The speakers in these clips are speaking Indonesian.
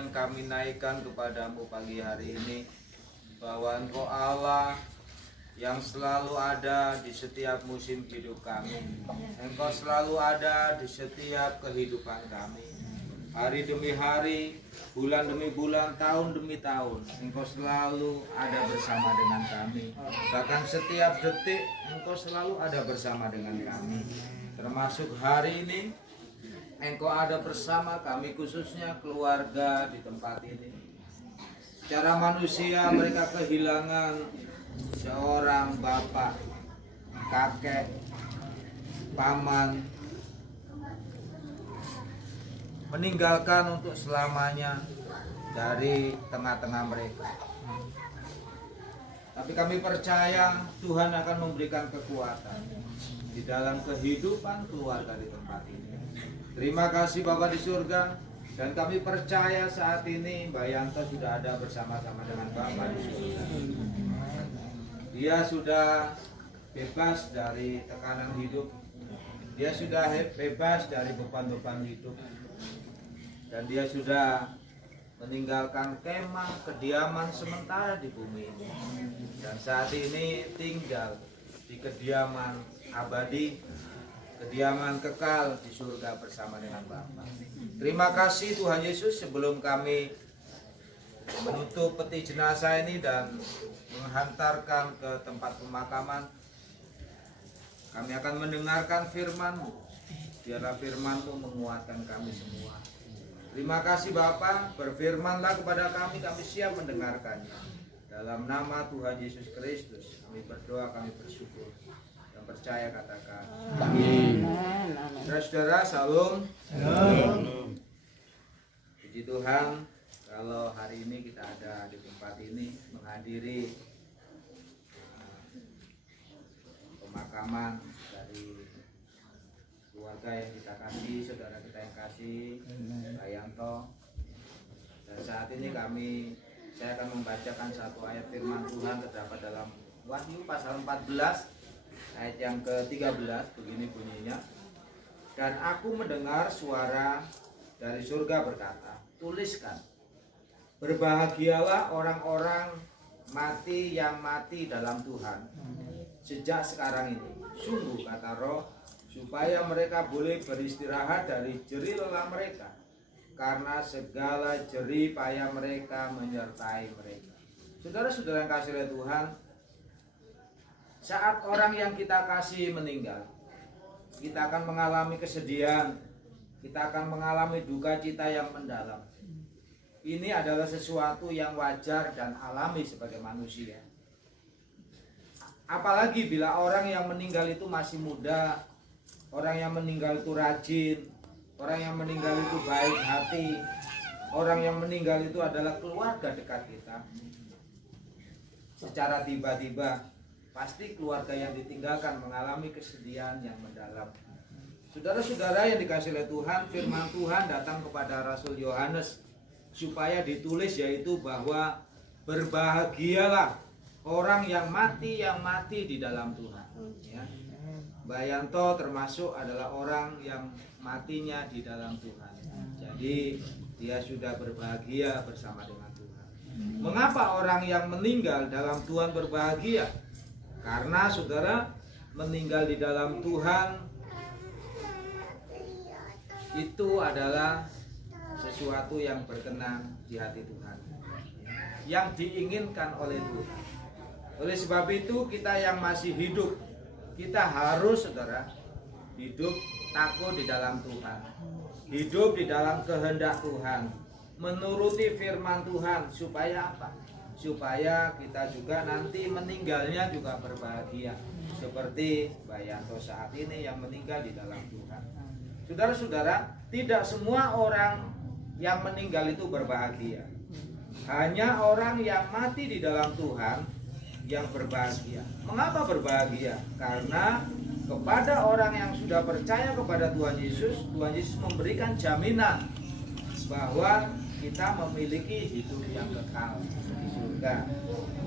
yang kami naikkan kepadamu pagi hari ini, bahwa Engkau Allah yang selalu ada di setiap musim hidup kami. Engkau selalu ada di setiap kehidupan kami. Hari demi hari, bulan demi bulan, tahun demi tahun, Engkau selalu ada bersama dengan kami. Bahkan setiap detik, Engkau selalu ada bersama dengan kami. Termasuk hari ini, Engkau ada bersama kami, khususnya keluarga di tempat ini. Secara manusia mereka kehilangan seorang bapak, kakek, paman, meninggalkan untuk selamanya dari tengah-tengah mereka. Tapi kami percaya Tuhan akan memberikan kekuatan di dalam kehidupan keluarga di tempat ini. Terima kasih Bapa di surga, dan kami percaya saat ini Mbak Yanto sudah ada bersama-sama dengan Bapa di surga. Dia sudah bebas dari tekanan hidup. Dia sudah bebas dari beban-beban hidup. Dan dia sudah meninggalkan kemah kediaman sementara di bumi ini. Dan saat ini tinggal di kediaman abadi, kediaman kekal di surga bersama dengan Bapa. Terima kasih Tuhan Yesus. Sebelum kami menutup peti jenazah ini dan menghantarkan ke tempat pemakaman, kami akan mendengarkan firman-Mu. Biarlah firman-Mu menguatkan kami semua. Terima kasih Bapa, berfirmanlah kepada kami, kami siap mendengarkannya. Dalam nama Tuhan Yesus Kristus, kami berdoa, kami bersyukur dan percaya, katakan amin. Saudara-saudara, salam. Puji Tuhan, kalau hari ini kita ada di tempat ini menghadiri pemakaman dari keluarga yang kita kasih, saudara kita yang kasih, Pak Yanto. Dan saat ini saya akan membacakan satu ayat firman Tuhan terdapat dalam Wahyu pasal 14 ayat yang ke-13. Begini bunyinya: dan aku mendengar suara dari surga berkata, tuliskan, berbahagialah orang-orang mati yang mati dalam Tuhan sejak sekarang ini. Sungguh, kata Roh, supaya mereka boleh beristirahat dari jerih lelah mereka, karena segala jerih payah mereka menyertai mereka. Saudara-saudara yang kasih oleh Tuhan, saat orang yang kita kasih meninggal, kita akan mengalami kesedihan, kita akan mengalami duka cita yang mendalam. Ini adalah sesuatu yang wajar dan alami sebagai manusia. Apalagi bila orang yang meninggal itu masih muda, orang yang meninggal itu rajin, orang yang meninggal itu baik hati, orang yang meninggal itu adalah keluarga dekat kita. Secara tiba-tiba, pasti keluarga yang ditinggalkan mengalami kesedihan yang mendalam. Saudara-saudara yang dikasihi oleh Tuhan, firman Tuhan datang kepada Rasul Yohanes supaya ditulis, yaitu bahwa berbahagialah orang yang mati di dalam Tuhan. Ya. Mbak Yanto termasuk adalah orang yang matinya di dalam Tuhan. Jadi dia sudah berbahagia bersama dengan Tuhan. Mengapa orang yang meninggal dalam Tuhan berbahagia? Karena saudara, meninggal di dalam Tuhan itu adalah sesuatu yang berkenan di hati Tuhan, yang diinginkan oleh Tuhan. Oleh sebab itu kita yang masih hidup, kita harus, saudara, hidup takut di dalam Tuhan, hidup di dalam kehendak Tuhan, menuruti firman Tuhan. Supaya apa? Supaya kita juga nanti meninggalnya juga berbahagia, seperti Mbak Yanto saat ini yang meninggal di dalam Tuhan. Saudara-saudara, tidak semua orang yang meninggal itu berbahagia. Hanya orang yang mati di dalam Tuhan yang berbahagia. Mengapa berbahagia? Karena kepada orang yang sudah percaya kepada Tuhan Yesus memberikan jaminan bahwa kita memiliki hidup yang kekal di surga,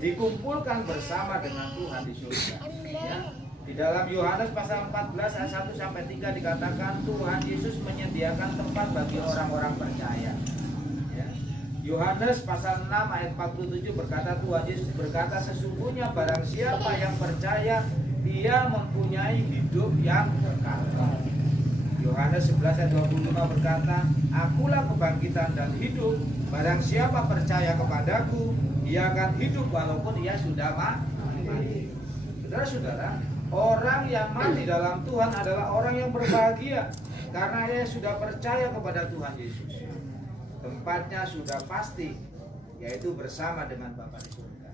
dikumpulkan bersama dengan Tuhan di surga. Ya. Di dalam Yohanes pasal 14 ayat 1 sampai 3 dikatakan Tuhan Yesus menyediakan tempat bagi orang-orang percaya. Ya. Yohanes pasal 6 ayat 47 berkata, Tuhan Yesus berkata, sesungguhnya barang siapa yang percaya, dia mempunyai hidup yang kekal. Yohanes 11 ayat 25 berkata, akulah kebangkitan dan hidup, barang siapa percaya kepadaku, ia akan hidup walaupun ia sudah mati. Saudara-saudara, orang yang mati dalam Tuhan adalah orang yang berbahagia karena ia sudah percaya kepada Tuhan Yesus. Tempatnya sudah pasti, yaitu bersama dengan Bapa di surga.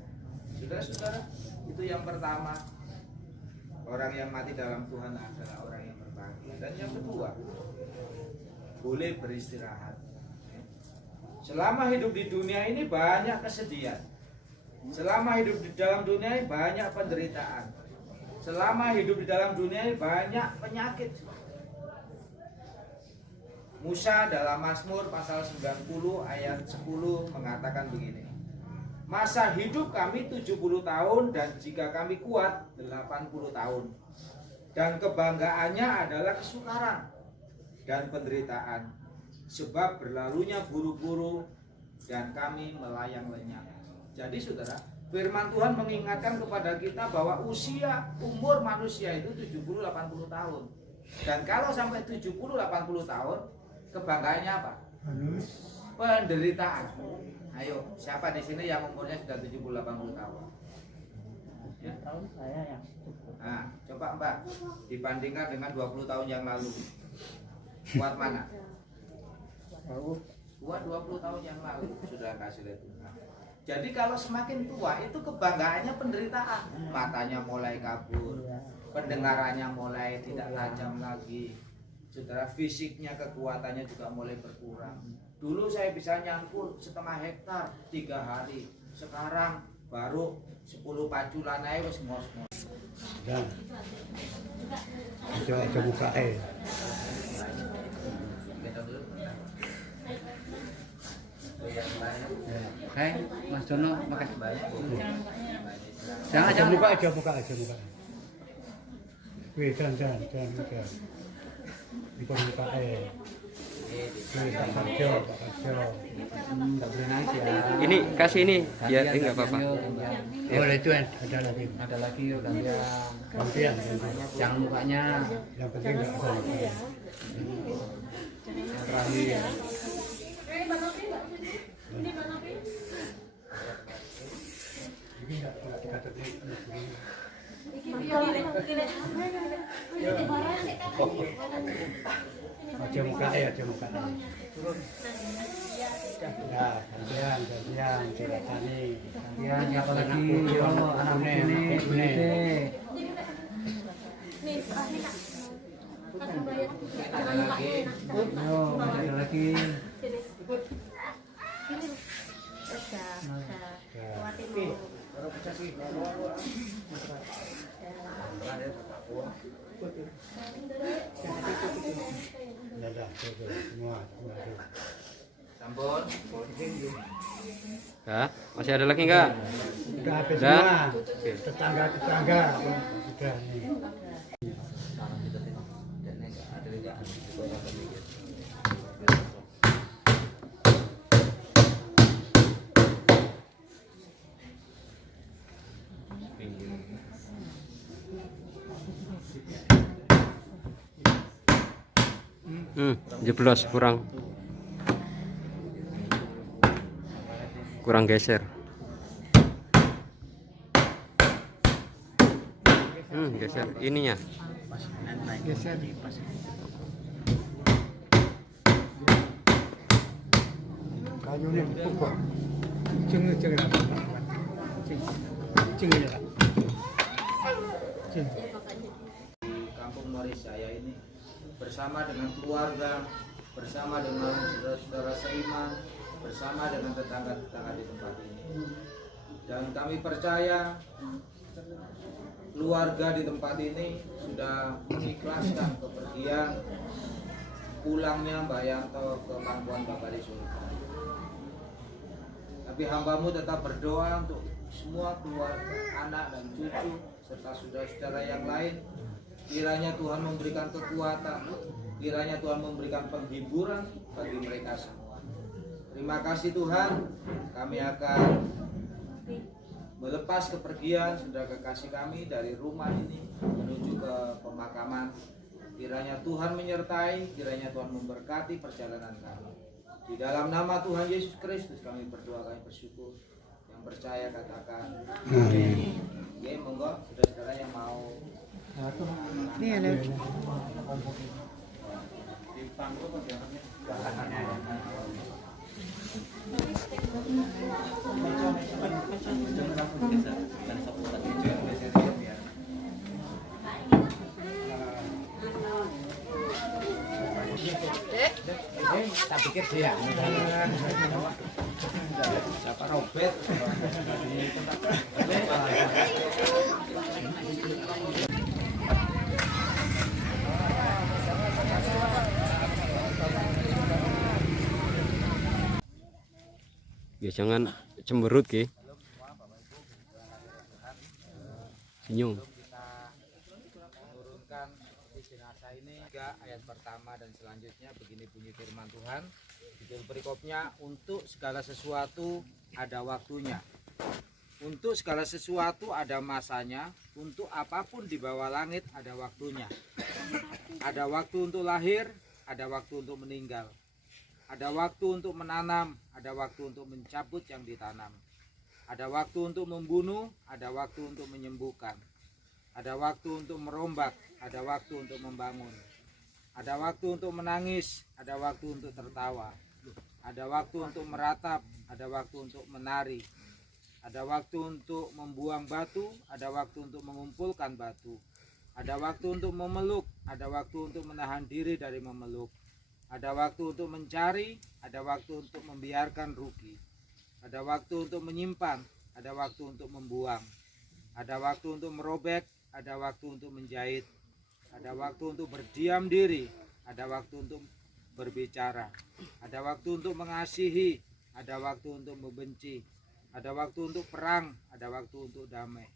Saudara-saudara, itu yang pertama. Orang yang mati dalam Tuhan adalah orang yang berbahagia. Dan yang kedua, boleh beristirahat. Selama hidup di dunia ini banyak kesedihan. Selama hidup di dalam dunia ini banyak penderitaan. Selama hidup di dalam dunia ini banyak penyakit. Musa dalam Mazmur pasal 90 ayat 10 mengatakan begini. Masa hidup kami 70 tahun dan jika kami kuat 80 tahun. Dan kebanggaannya adalah kesukaran dan penderitaan. Sebab berlalunya buru-buru dan kami melayang lenyap. Jadi saudara, firman Tuhan mengingatkan kepada kita bahwa umur manusia itu 70-80 tahun. Dan kalau sampai 70-80 tahun, kebanggaannya apa? Penderitaan. Ayo, siapa di sini yang umurnya sudah 70-80 tahun? Ya. Tahun saya yang Nah, coba Mbak dibandingkan dengan 20 tahun yang lalu. Kuat mana? Kuat 20 tahun yang lalu sudah kasih lihat. Jadi kalau semakin tua itu kebanggaannya penderitaan. Matanya mulai kabur, pendengarannya mulai tidak tajam lagi. Saudara, fisiknya kekuatannya juga mulai berkurang. Dulu saya bisa nyangkul setengah hektar 3 hari. Sekarang baru 10 paculan aja wis ngos-ngos. Dan coba buka Hai, Mas Dono, makasih banyak. Jangan buka aja. Wih, jangan. Buka Pak Karjo. Nggak boleh nangis ya. Ini kasih ini ya, enggak apa-apa. Boleh itu ada lagi. Ada lagi yuk gantian. Gantian. Jangan mukanya. Yang penting nggak ada. Yang terakhir. Ini nggak kita tetik. Aja muka. Ya, gantian, silakan. Ya, siapa lagi? Yo, anak ini. Yo, ada lagi. Ada semua. Sampun. Ya, masih ada lagi enggak? Sudah habis Udah? semua. Oke. Tetangga sudah nih. Jeblos kurang geser. Geser ininya. Geser. Kayunya pokok. Cing. Kampung Morisaya ini bersama dengan keluarga, bersama dengan saudara-saudara seiman, bersama dengan tetangga-tetangga di tempat ini. Dan kami percaya keluarga di tempat ini sudah mengikhlaskan kepergian pulangnya Mbak Yanto ke pangkuan Bapa di surga. Tapi hambamu tetap berdoa untuk semua keluarga, anak dan cucu serta saudara-saudara yang lain. Kiranya Tuhan memberikan kekuatan, kiranya Tuhan memberikan penghiburan bagi mereka semua. Terima kasih Tuhan, kami akan melepas kepergian saudara kekasih kami dari rumah ini menuju ke pemakaman. Kiranya Tuhan menyertai, kiranya Tuhan memberkati perjalanan kami. Di dalam nama Tuhan Yesus Kristus kami berdoa, kami bersyukur. Yang percaya katakan amin. Oke, monggo saudara-saudara yang mau Ini ada. di panggung perjalanannya. Tak pikir sih ya. Siapa Robert? Ya jangan cemberut ki. Senyum. Kita menurunkan peti jenazah ini 3 ayat pertama dan selanjutnya begini bunyi firman Tuhan. Judul perikopnya, untuk segala sesuatu ada waktunya. Untuk segala sesuatu ada masanya, untuk apapun di bawah langit ada waktunya. Ada waktu untuk lahir, ada waktu untuk meninggal. Ada waktu untuk menanam, ada waktu untuk mencabut yang ditanam. Ada waktu untuk membunuh, ada waktu untuk menyembuhkan. Ada waktu untuk merombak, ada waktu untuk membangun. Ada waktu untuk menangis, ada waktu untuk tertawa. Ada waktu untuk meratap, ada waktu untuk menari. Ada waktu untuk membuang batu, ada waktu untuk mengumpulkan batu. Ada waktu untuk memeluk, ada waktu untuk menahan diri dari memeluk. Ada waktu untuk mencari, ada waktu untuk membiarkan rugi. Ada waktu untuk menyimpan, ada waktu untuk membuang. Ada waktu untuk merobek, ada waktu untuk menjahit. Ada waktu untuk berdiam diri, ada waktu untuk berbicara. Ada waktu untuk mengasihi, ada waktu untuk membenci. Ada waktu untuk perang, ada waktu untuk damai.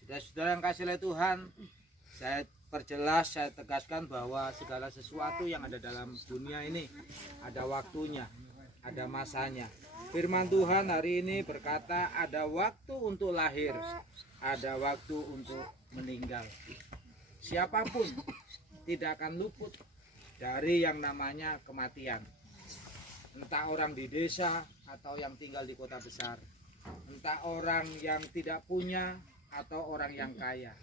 Saudara-saudara yang kasih oleh Tuhan, saya perjelas, saya tegaskan bahwa segala sesuatu yang ada dalam dunia ini ada waktunya, ada masanya. Firman Tuhan hari ini berkata ada waktu untuk lahir, ada waktu untuk meninggal. Siapapun tidak akan luput dari yang namanya kematian. Entah orang di desa atau yang tinggal di kota besar, entah orang yang tidak punya atau orang yang kaya.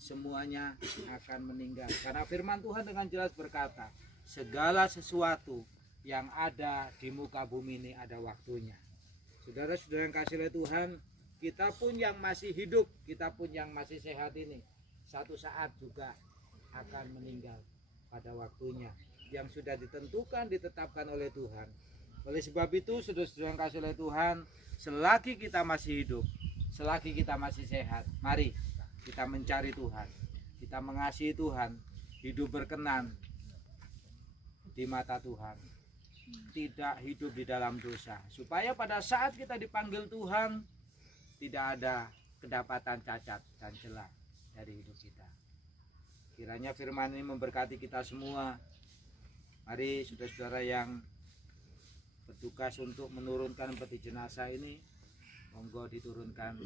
Semuanya akan meninggal. Karena firman Tuhan dengan jelas berkata, segala sesuatu yang ada di muka bumi ini ada waktunya. Saudara-saudara yang kasih oleh Tuhan, kita pun yang masih hidup, kita pun yang masih sehat ini, satu saat juga akan meninggal pada waktunya yang sudah ditentukan, ditetapkan oleh Tuhan. Oleh sebab itu, saudara-saudara yang kasih oleh Tuhan, selagi kita masih hidup, selagi kita masih sehat, mari kita mencari Tuhan, kita mengasihi Tuhan, hidup berkenan di mata Tuhan, tidak hidup di dalam dosa, supaya pada saat kita dipanggil Tuhan tidak ada kedapatan cacat dan celah dari hidup kita. Kiranya firman ini memberkati kita semua. Mari saudara-saudara yang bertugas untuk menurunkan peti jenazah ini, monggo diturunkan.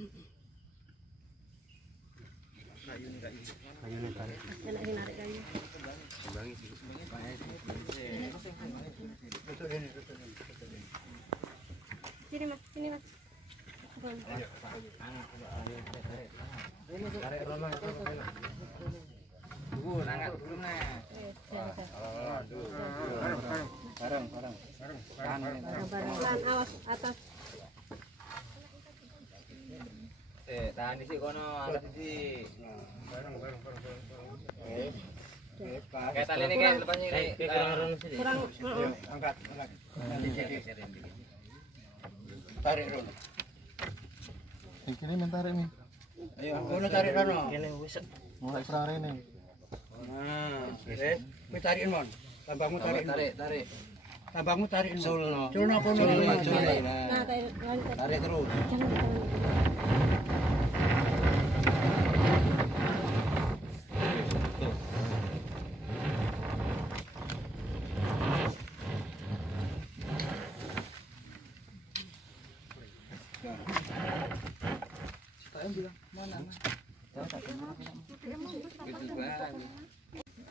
Sini mas, sini mas. Pelan, awas atas. Tahan di sini kono, alas di sini. Kayak tali ini kayak lepasnya ini. Kurang, Angkat. Tarik dulu. Ini tarik nih. Ayo, kono tarik kono. Mulai perang ini. Kowe tarikin mon. Tambangmu tarik. Tarik. Tambangmu tarik. Sulno. Sulno kono. nah, lanjut. Tarik terus.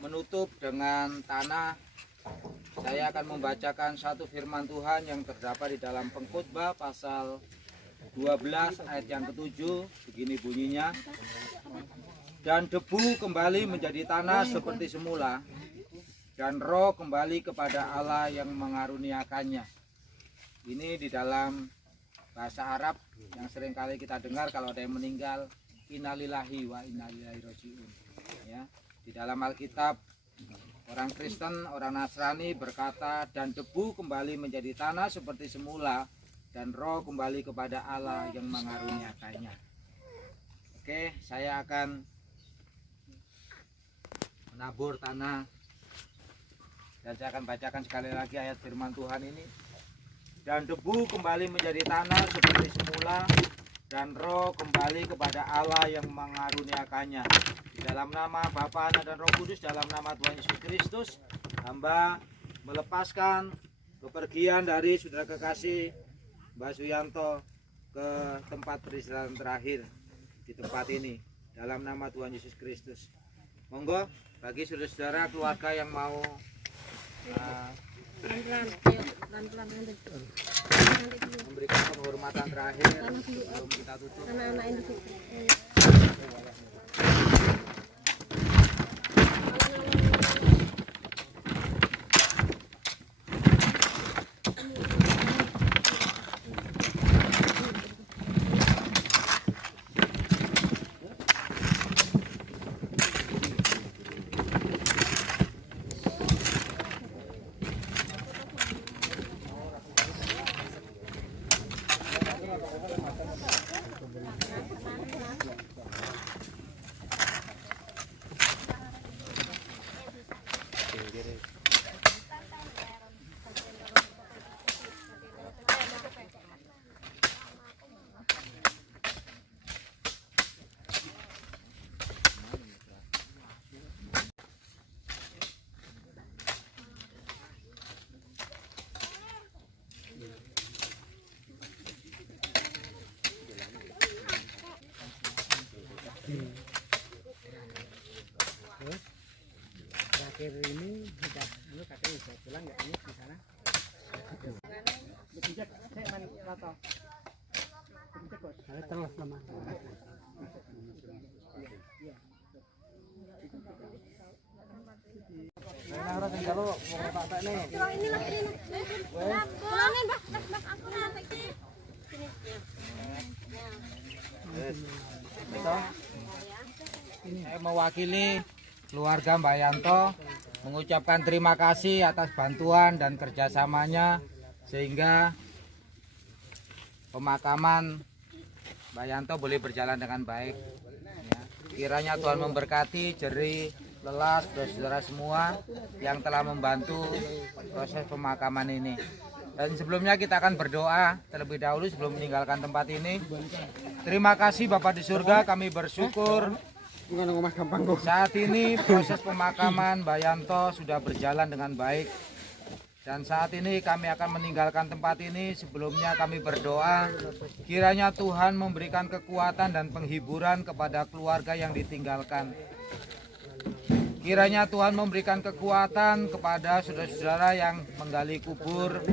Menutup dengan tanah, saya akan membacakan satu firman Tuhan yang terdapat di dalam Pengkhotbah pasal 12 ayat yang ke-7. Begini bunyinya: dan debu kembali menjadi tanah seperti semula, dan roh kembali kepada Allah yang mengaruniakannya. Ini di dalam bahasa Arab yang sering kali kita dengar kalau ada yang meninggal, innalillahi wa inna ilaihi rajiun. Ya, di dalam Alkitab orang Kristen, orang Nasrani berkata, dan debu kembali menjadi tanah seperti semula, dan roh kembali kepada Allah yang mengaruniakannya. Oke, saya akan menabur tanah dan saya akan bacakan sekali lagi ayat firman Tuhan ini. Dan debu kembali menjadi tanah seperti semula, dan roh kembali kepada Allah yang mengaruniakannya. Di dalam nama Bapa, Anak dan Roh Kudus, dalam nama Tuhan Yesus Kristus, hamba melepaskan kepergian dari saudara kekasih Mbak Suyanto ke tempat peristirahatan terakhir di tempat ini, dalam nama Tuhan Yesus Kristus. Monggo bagi saudara-saudara keluarga yang mau Pelan-pelan, ayo pelan-pelan nanti. memberikan penghormatan terakhir sebelum kita tutup. Anak-anak ini di situ. Terakhir ini sudah kakek bisa pulang nggak ini di sana? Bijak, saya main lato. Bijak bos. Ada terus sama. Kalau mau tak nih. Ini lah, ini. Pulangin, Bah. Aku nanti. Saya mewakili keluarga Mbak Yanto mengucapkan terima kasih atas bantuan dan kerjasamanya sehingga pemakaman Mbak Yanto boleh berjalan dengan baik. Ya. Kiranya Tuhan memberkati Jeri, Lelas, saudara semua yang telah membantu proses pemakaman ini. Dan sebelumnya kita akan berdoa terlebih dahulu sebelum meninggalkan tempat ini. Terima kasih Bapak di surga, kami bersyukur saat ini proses pemakaman Mbak Yanto sudah berjalan dengan baik. Dan saat ini kami akan meninggalkan tempat ini. Sebelumnya kami berdoa kiranya Tuhan memberikan kekuatan dan penghiburan kepada keluarga yang ditinggalkan. Kiranya Tuhan memberikan kekuatan kepada saudara-saudara yang menggali kubur,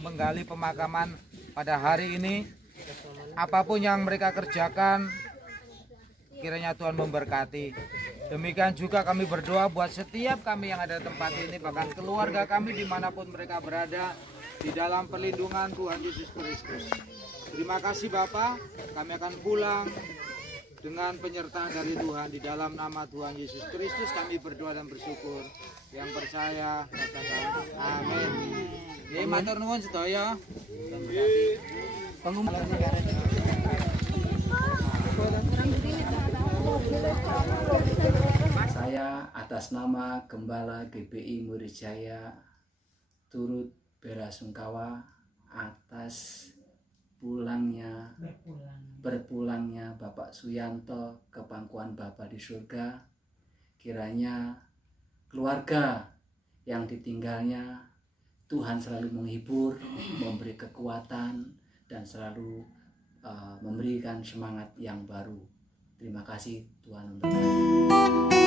menggali pemakaman pada hari ini. Apapun yang mereka kerjakan, kiranya Tuhan memberkati. Demikian juga kami berdoa buat setiap kami yang ada di tempat ini, bahkan keluarga kami dimanapun mereka berada, di dalam perlindungan Tuhan Yesus Kristus. Terima kasih Bapak, kami akan pulang dengan penyertaan dari Tuhan. Di dalam nama Tuhan Yesus Kristus kami berdoa dan bersyukur. Yang percaya katakan amin. Nggih, matur nuwun sedaya. Saya atas nama Gembala GBI Murijaya turut belasungkawa atas berpulangnya Bapak Suyanto ke pangkuan Bapa di surga. Kiranya keluarga yang ditinggalnya Tuhan selalu menghibur, memberi kekuatan, dan selalu memberikan semangat yang baru. Terima kasih, Tuhan memberkati.